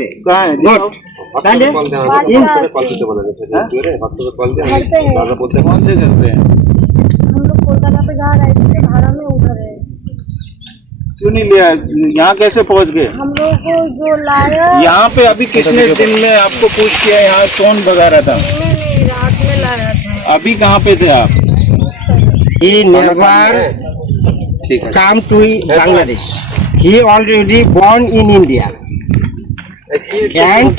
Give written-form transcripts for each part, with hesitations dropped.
करते कहाँ है? गुड ताले कौन से घर पे है? हम लोग कोलकाता पे जा रहे थे, भाड़ा में उधर है। क्यों नहीं लिया? यहाँ कैसे पहुँच गए? हम लोग को जो लाया यहाँ पे अभी किसने दिन में आपको पूछ किया? यहाँ कौन भगा रहा था? नहीं, रात में लाया था। अभी कहाँ पे थे आप? he never come to Bangladesh. He already born in India and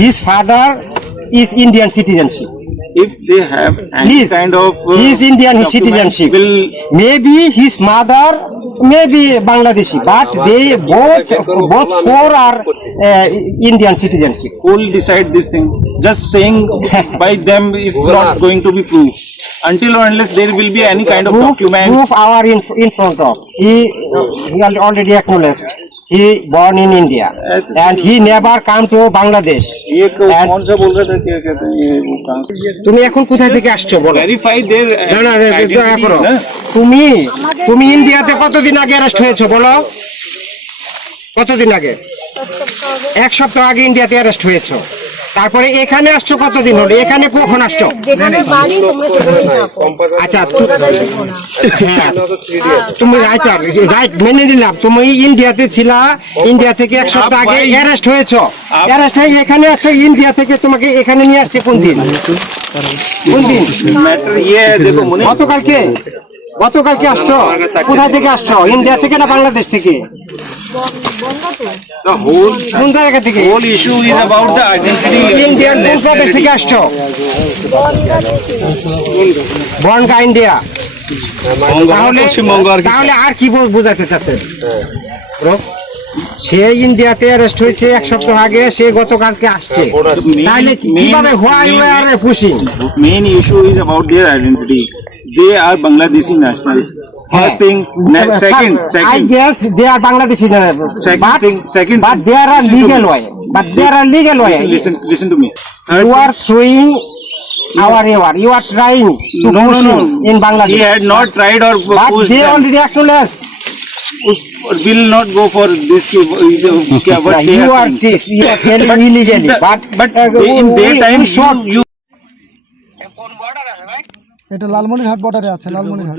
his father is Indian citizenship. If they have any Please, kind of he is Indian documents, citizenship. will Maybe his mother may be Bangladeshi, but they both four are Indian citizenship. who will decide this thing? Just saying by them it's not going to be proved. Until or unless there will be any kind of document. Proof our in front of. He already acknowledged. He born in India and he never come to Bangladesh. ये And- कौन सा बोल रहा था? क्या कहते हैं ये वो कहाँ? তুমি এখন কোথা থেকে আসছো বলো? Verify their না না দয়া identities, করো। না? তুমি ইন্ডিয়াতে কতদিন আগে অ্যারেস্ট হয়েছো বলো? কতদিন আগে? এক সপ্তাহ আগে ইন্ডিয়াতে অ্যারেস্ট হয়েছো। তারপরে এখানে আসছো কতদিন হলো? এখানে কখন আসছো? যেখানে বাড়ি তোমরা সেখানে থাকো। আচ্ছা কলকাতায় থেকো না। হ্যাঁ, তুমি রাইট মেনে নিলাম। তুমি ইন্ডিয়াতে ছিলা, ইন্ডিয়া থেকে এক সপ্তাহ আগে অ্যারেস্ট হয়েছো। অ্যারেস্ট হয়ে এখানে আসছো, ইন্ডিয়া থেকে তোমাকে এখানে নিয়ে আসছে কোন দিন? কোন দিন? मैटर ये है, देखो मुने গতকালকে গতকালকে আসছো? কোথা থেকে আসছো? ইন্ডিয়া থেকে না বাংলাদেশ থেকে? the whole কোন জায়গা থেকে? issue is about the identity. Indian কোন প্রদেশ থেকে আসছো? বনগা ইন্ডিয়া। তাহলে তাহলে আর কি বোঝাতে চাচ্ছেন? ব্রো, সে ইন্ডিয়াতে অ্যারেস্ট হয়েছে এক সপ্তাহ আগে, সে গতকালকে আসছে। তাহলে কিভাবে why were pushing? Main issue is about their identity. They are Bangladeshi nationals. First thing, I second. guess they are Bangladeshi, but there are legal way. But there are legal way. Listen to me. You are throwing our ear. You are trying to push him in He Bangladesh. had not tried or But pushed they them. already acknowledged. Will not go for this. What they You are are saying. you are telling illegally. But in their time shot. you এটা লালমনিরহাট বর্ডারে আছে, লালমনিরহাট।